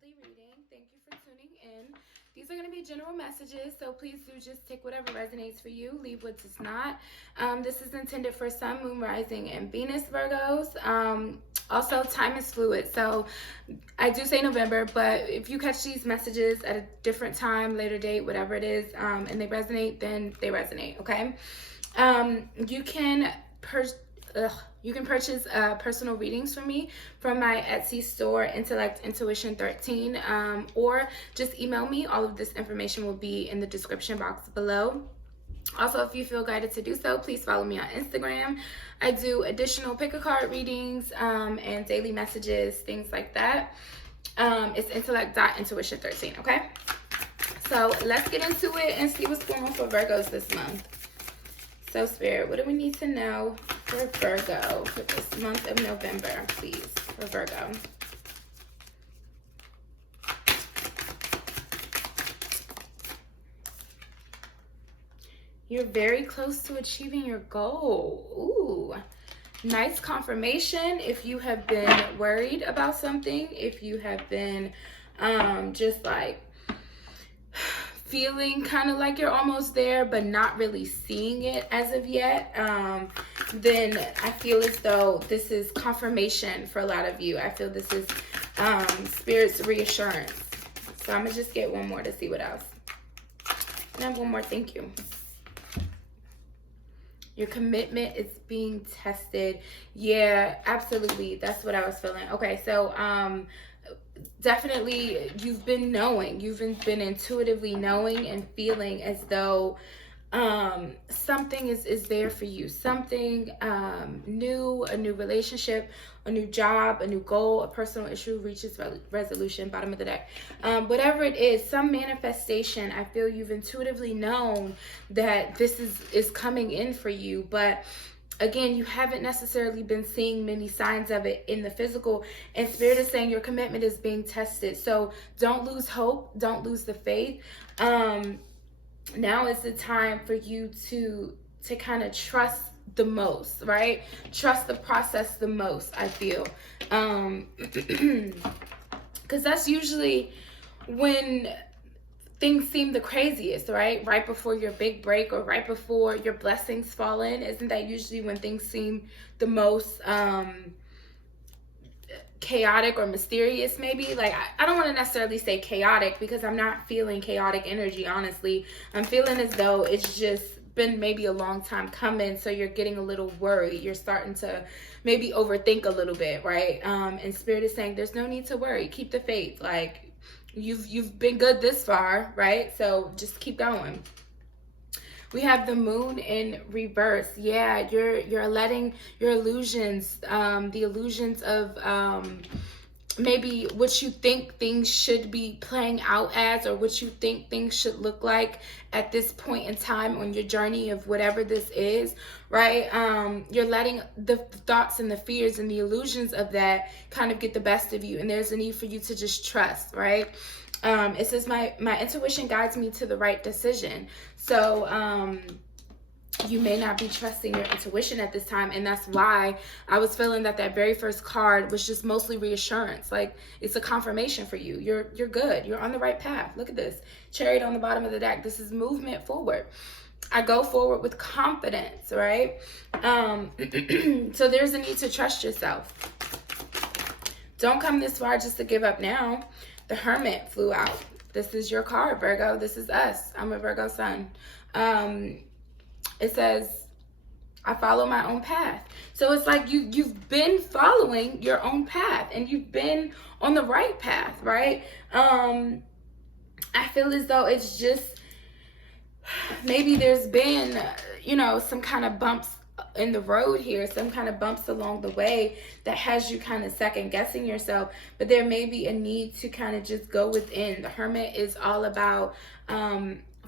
monthly reading. Thank you for tuning in. These are going to be general messages, so please do just take whatever resonates for you, leave what does not. This is intended for Sun, Moon, Rising, and Venus Virgos. Also, time is fluid, so I do say November, but if you catch these messages at a different time, later date, whatever it is, and they resonate, then they resonate, okay? You can purchase personal readings from me from my Etsy store, Intellect Intuition 13, or just email me. All of this information will be in the description box below. Also, if you feel guided to do so, please follow me on Instagram. I do additional pick a card readings and daily messages, things like that. It's intellect.intuition13, okay? So let's get into it and see what's going on for Virgos this month. So, Spirit, what do we need to know for Virgo for this month of November, please, for Virgo? You're very close to achieving your goal. Ooh, nice confirmation. If you have been worried about something, if you have been just like feeling kind of like you're almost there but not really seeing it as of yet, then I feel as though this is confirmation for a lot of you. I feel this is Spirit's reassurance. So I'm gonna just get one more to see what else. And I have one more. Thank you. Your commitment is being tested. Yeah, absolutely. That's what I was feeling. Okay, so definitely you've been knowing. You've been intuitively knowing and feeling as though something is there for you. Something new, a new relationship, a new job, a new goal, a personal issue reaches resolution, bottom of the deck. Whatever it is, some manifestation, I feel you've intuitively known that this is coming in for you, but again, you haven't necessarily been seeing many signs of it in the physical, and Spirit is saying your commitment is being tested. So don't lose hope, don't lose the faith. Now is the time for you to kind of trust the most, right? Trust the process the most, I feel. Because that's usually when things seem the craziest, right? Right before your big break or right before your blessings fall in. Isn't that usually when things seem the most chaotic or mysterious, maybe? Like, I don't want to necessarily say chaotic because I'm not feeling chaotic energy, honestly. I'm feeling as though it's just been maybe a long time coming, so you're getting a little worried. You're starting to maybe overthink a little bit, right? And Spirit is saying there's no need to worry. Keep the faith. Like, you've been good this far, right? So just keep going. We have the moon in reverse. Yeah, you're letting your illusions, the illusions of maybe what you think things should be playing out as, or what you think things should look like at this point in time on your journey of whatever this is, right? You're letting the thoughts and the fears and the illusions of that kind of get the best of you, and there's a need for you to just trust, right? It says my intuition guides me to the right decision. So you may not be trusting your intuition at this time, and that's why I was feeling that very first card was just mostly reassurance. Like, it's a confirmation for you. You're good. You're on the right path. Look at this. Chariot on the bottom of the deck. This is movement forward. I go forward with confidence, right? So there's a need to trust yourself. Don't come this far just to give up now. The Hermit flew out. This is your card, Virgo. This is us. I'm a Virgo sun. It says, I follow my own path. So it's like you've been following your own path, and you've been on the right path, right? I feel as though it's just, maybe there's been, some kind of bumps in the road here, some kind of bumps along the way that has you kind of second guessing yourself, but there may be a need to kind of just go within. The Hermit is all about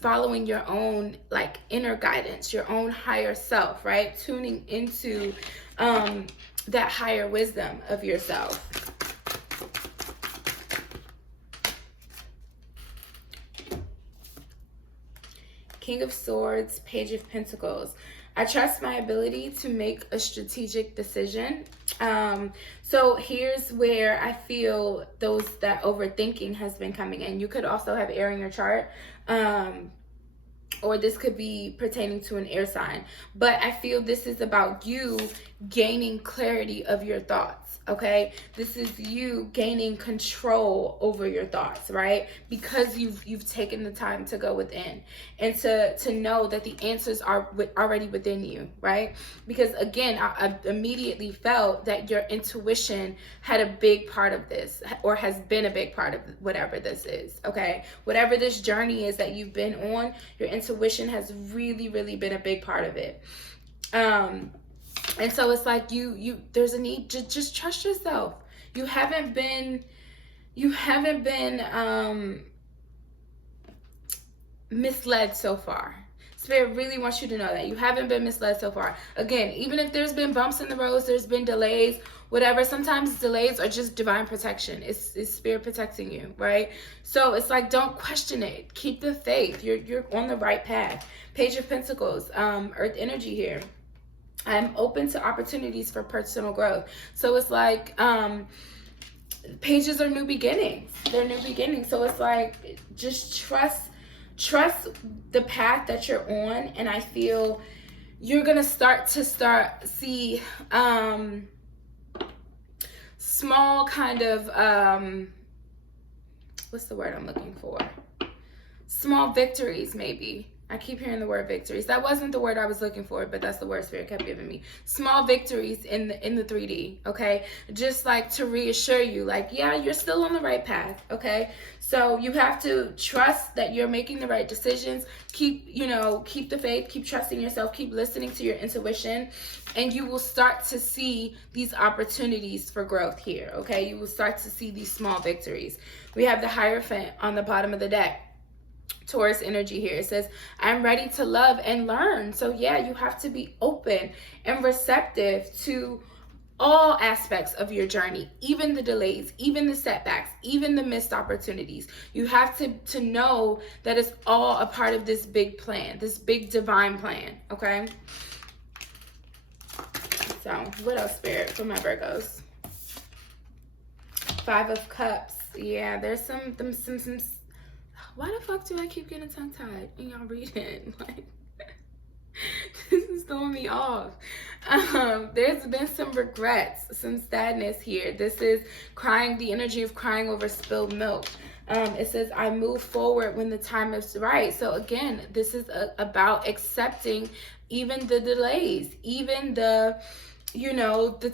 following your own like inner guidance, your own higher self, right? Tuning into that higher wisdom of yourself. King of Swords, Page of Pentacles. I trust my ability to make a strategic decision. So here's where I feel that overthinking has been coming in. You could also have air in your chart. Or this could be pertaining to an air sign. But I feel this is about you gaining clarity of your thoughts, okay? This is you gaining control over your thoughts, right? Because you've taken the time to go within and to know that the answers are already within you, right? Because again, I immediately felt that your intuition had a big part of this, or has been a big part of whatever this is, okay? Whatever this journey is that you've been on, your intuition has really, really been a big part of it. And so it's like there's a need to just trust yourself. You haven't been misled so far. Spirit really wants you to know that you haven't been misled so far. Again, even if there's been bumps in the roads, there's been delays, whatever, sometimes delays are just divine protection. It's Spirit protecting you, right? So it's like, don't question it. Keep the faith. You're on the right path. Page of Pentacles, Earth energy here. I'm open to opportunities for personal growth. So it's like, pages are new beginnings. They're new beginnings. So it's like, just trust the path that you're on. And I feel you're going to start see, small kind of, what's the word I'm looking for? Small victories, maybe. I keep hearing the word victories. That wasn't the word I was looking for, but that's the word Spirit kept giving me. Small victories in the 3D, okay? Just like to reassure you, like, yeah, you're still on the right path, okay? So you have to trust that you're making the right decisions. Keep the faith, keep trusting yourself, keep listening to your intuition, and you will start to see these opportunities for growth here, okay? You will start to see these small victories. We have the Hierophant on the bottom of the deck. Taurus energy here. It says, I'm ready to love and learn. So yeah, you have to be open and receptive to all aspects of your journey, even the delays, even the setbacks, even the missed opportunities. You have to know that it's all a part of this big plan, this big divine plan, okay? So what else, Spirit, for my Virgos? 5 of Cups. Yeah, there's some why the fuck do I keep getting tongue-tied and y'all reading? Like, this is throwing me off. There's been some regrets, some sadness here. This is crying, the energy of crying over spilled milk. It says, I move forward when the time is right. So again, this is about accepting even the delays, even the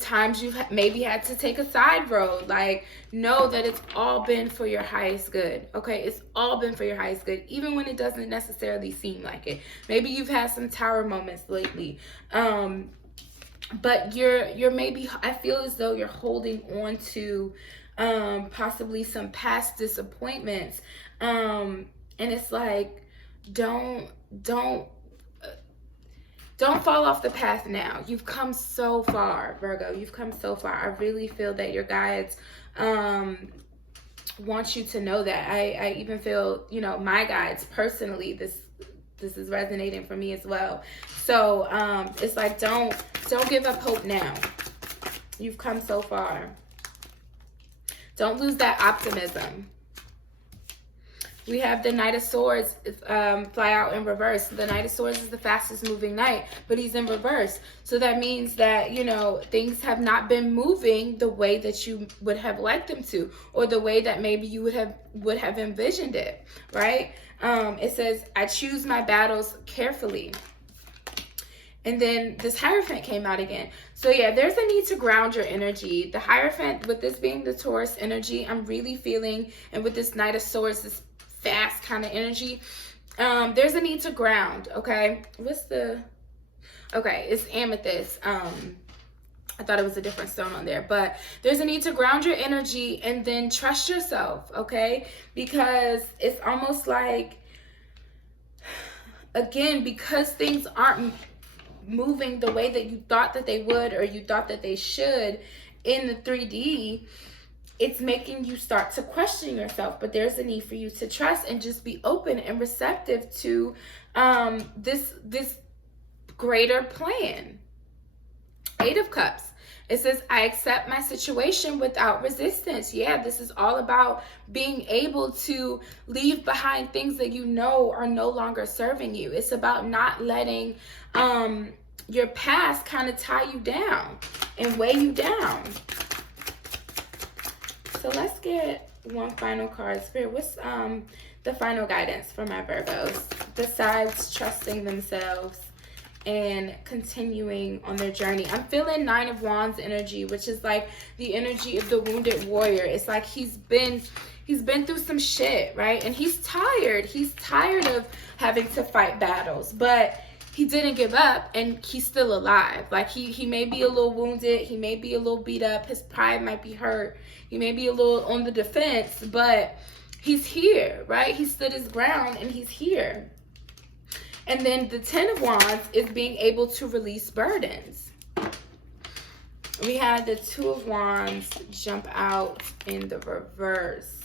times you've maybe had to take a side road. Like, know that it's all been for your highest good, okay? It's all been for your highest good, even when it doesn't necessarily seem like it. Maybe you've had some tower moments lately, but you're maybe, I feel as though you're holding on to possibly some past disappointments, and it's like, don't fall off the path now. You've come so far, Virgo. You've come so far. I really feel that your guides want you to know that. I even feel, my guides personally, this is resonating for me as well. So it's like, don't give up hope now. You've come so far. Don't lose that optimism. We have the Knight of Swords fly out in reverse. The Knight of Swords is the fastest moving knight, but he's in reverse. So that means that, things have not been moving the way that you would have liked them to, or the way that maybe you would have envisioned it, right? It says, I choose my battles carefully. And then this Hierophant came out again. So yeah, there's a need to ground your energy. The Hierophant, with this being the Taurus energy, I'm really feeling, and with this Knight of Swords, this fast kind of energy, there's a need to ground, okay? It's amethyst. I thought it was a different stone on there, but there's a need to ground your energy and then trust yourself, okay? Because it's almost like, again, because things aren't moving the way that you thought that they would, or you thought that they should in the 3D, it's making you start to question yourself. But there's a need for you to trust and just be open and receptive to this greater plan. 8 of Cups. It says, I accept my situation without resistance. Yeah, this is all about being able to leave behind things that you know are no longer serving you. It's about not letting your past kind of tie you down and weigh you down. So let's get one final card. Spirit, what's the final guidance for my Virgos besides trusting themselves and continuing on their journey? I'm feeling 9 of Wands energy, which is like the energy of the wounded warrior. It's like he's been through some shit, right? And he's tired. He's tired of having to fight battles, but he didn't give up, and he's still alive. Like he may be a little wounded, he may be a little beat up, his pride might be hurt, he may be a little on the defense, but he's here, right? He stood his ground and he's here. And then the 10 of Wands is being able to release burdens. We had the 2 of Wands jump out in the reverse.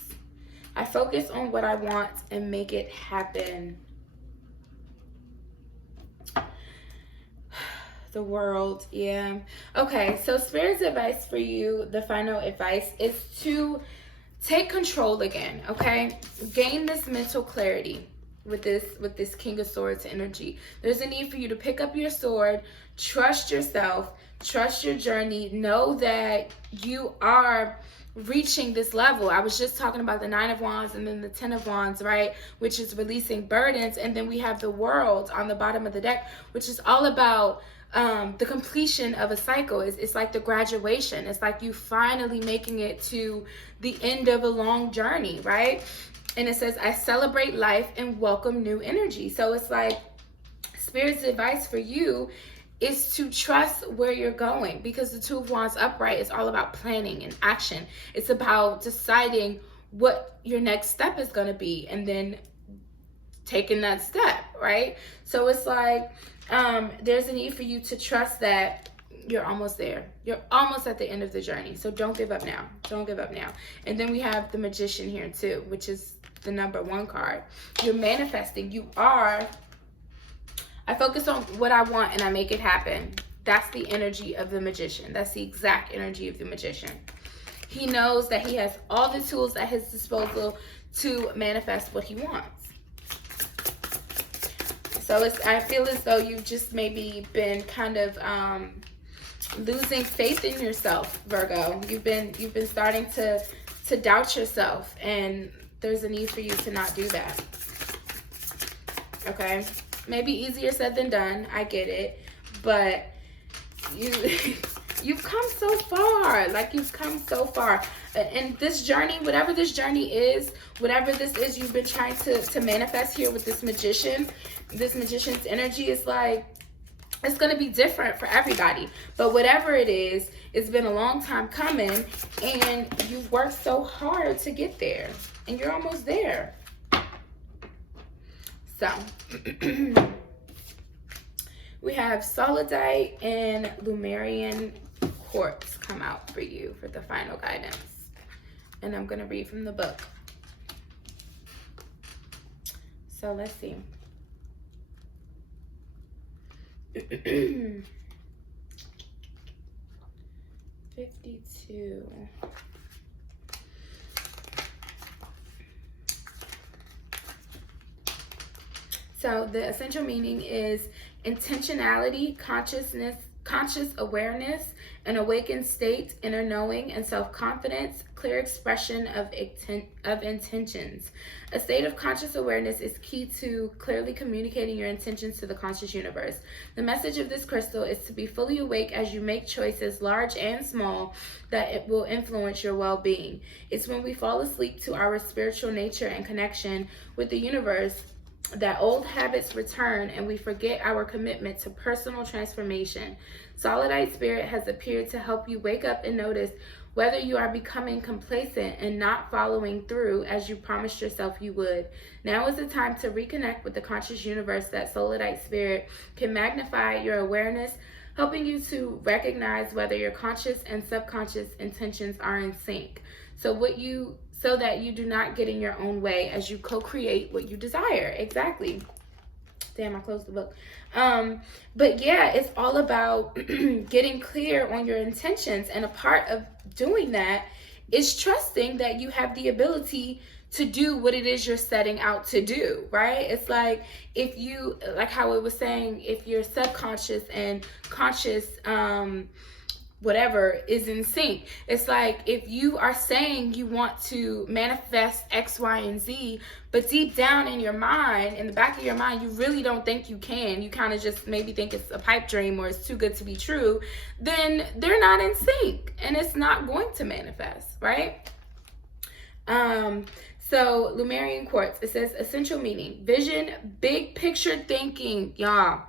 I focus on what I want and make it happen. The World, yeah. Okay, so Spirit's advice for you, the final advice, is to take control again, okay? Gain this mental clarity with this King of Swords energy. There's a need for you to pick up your sword, trust yourself, trust your journey, know that you are reaching this level. I was just talking about the 9 of Wands and then the 10 of Wands, right? Which is releasing burdens. And then we have the World on the bottom of the deck, which is all about the completion of a cycle. It's like the graduation. It's like you finally making it to the end of a long journey, right? And it says, I celebrate life and welcome new energy. So it's like Spirit's advice for you is to trust where you're going, because the 2 of Wands upright is all about planning and action. It's about deciding what your next step is going to be and then taking that step, right? So it's like there's a need for you to trust that you're almost there. You're almost at the end of the journey. So don't give up now. Don't give up now. And then we have the Magician here too, which is the number 1 card. You're manifesting. You are. I focus on what I want and I make it happen. That's the energy of the Magician. That's the exact energy of the Magician. He knows that he has all the tools at his disposal to manifest what he wants. So I feel as though you've just maybe been kind of losing faith in yourself, Virgo. You've been starting to doubt yourself, and there's a need for you to not do that. Okay? Maybe easier said than done. I get it. But you've come so far. Like, you've come so far. And this journey, whatever this journey is, whatever this is you've been trying to manifest here with this Magician, this Magician's energy, is like, it's going to be different for everybody. But whatever it is, it's been a long time coming, and you've worked so hard to get there, and you're almost there. So, we have Solidite and Lumerian Quartz come out for you for the final guidance. And I'm going to read from the book. So, let's see. 52. So the essential meaning is intentionality, consciousness, conscious awareness, an awakened state, inner knowing, and self-confidence, clear expression of intentions. A state of conscious awareness is key to clearly communicating your intentions to the conscious universe. The message of this crystal is to be fully awake as you make choices, large and small, that it will influence your well-being. It's when we fall asleep to our spiritual nature and connection with the universe that old habits return and we forget our commitment to personal transformation. Solidite Spirit has appeared to help you wake up and notice whether you are becoming complacent and not following through as you promised yourself you would. Now is the time to reconnect with the conscious universe that Solidite Spirit can magnify your awareness, helping you to recognize whether your conscious and subconscious intentions are in sync. So that you do not get in your own way as you co-create what you desire. Exactly. Damn, I closed the book. But yeah, it's all about getting clear on your intentions. And a part of doing that is trusting that you have the ability to do what it is you're setting out to do, right? It's like, if you, like how it was saying, if your subconscious and conscious, whatever is in sync. It's like, if you are saying you want to manifest X, Y, and Z, but deep down in your mind, in the back of your mind, you really don't think you can, you kind of just maybe think it's a pipe dream or it's too good to be true, then they're not in sync and it's not going to manifest, right? So Lumerian quartz, it says essential meaning, vision, big picture thinking, y'all.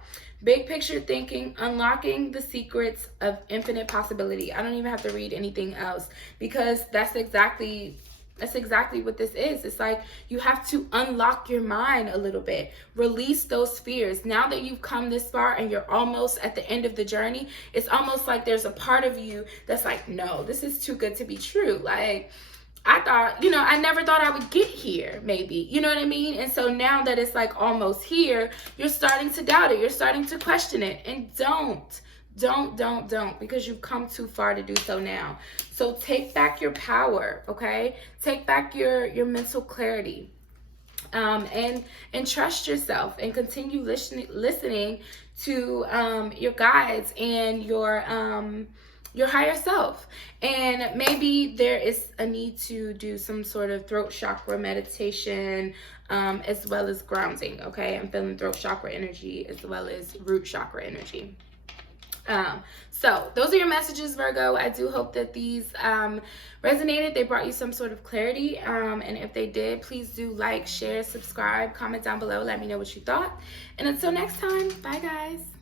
Big picture thinking, unlocking the secrets of infinite possibility. I don't even have to read anything else, because that's exactly what this is. It's like, you have to unlock your mind a little bit, release those fears. Now that you've come this far and you're almost at the end of the journey, it's almost like there's a part of you that's like, no, this is too good to be true. Like, I thought, I never thought I would get here, maybe, you know what I mean? And so now that it's like almost here, you're starting to doubt it. You're starting to question it. And don't, because you've come too far to do so now. So take back your power, okay? Take back your mental clarity. And trust yourself, and continue listening to your guides and your higher self. And maybe there is a need to do some sort of throat chakra meditation, as well as grounding. Okay, I'm feeling throat chakra energy as well as root chakra energy. So those are your messages, Virgo. I do hope that these resonated. They brought you some sort of clarity. And if they did, please do like, share, subscribe, comment down below. Let me know what you thought. And until next time, bye guys.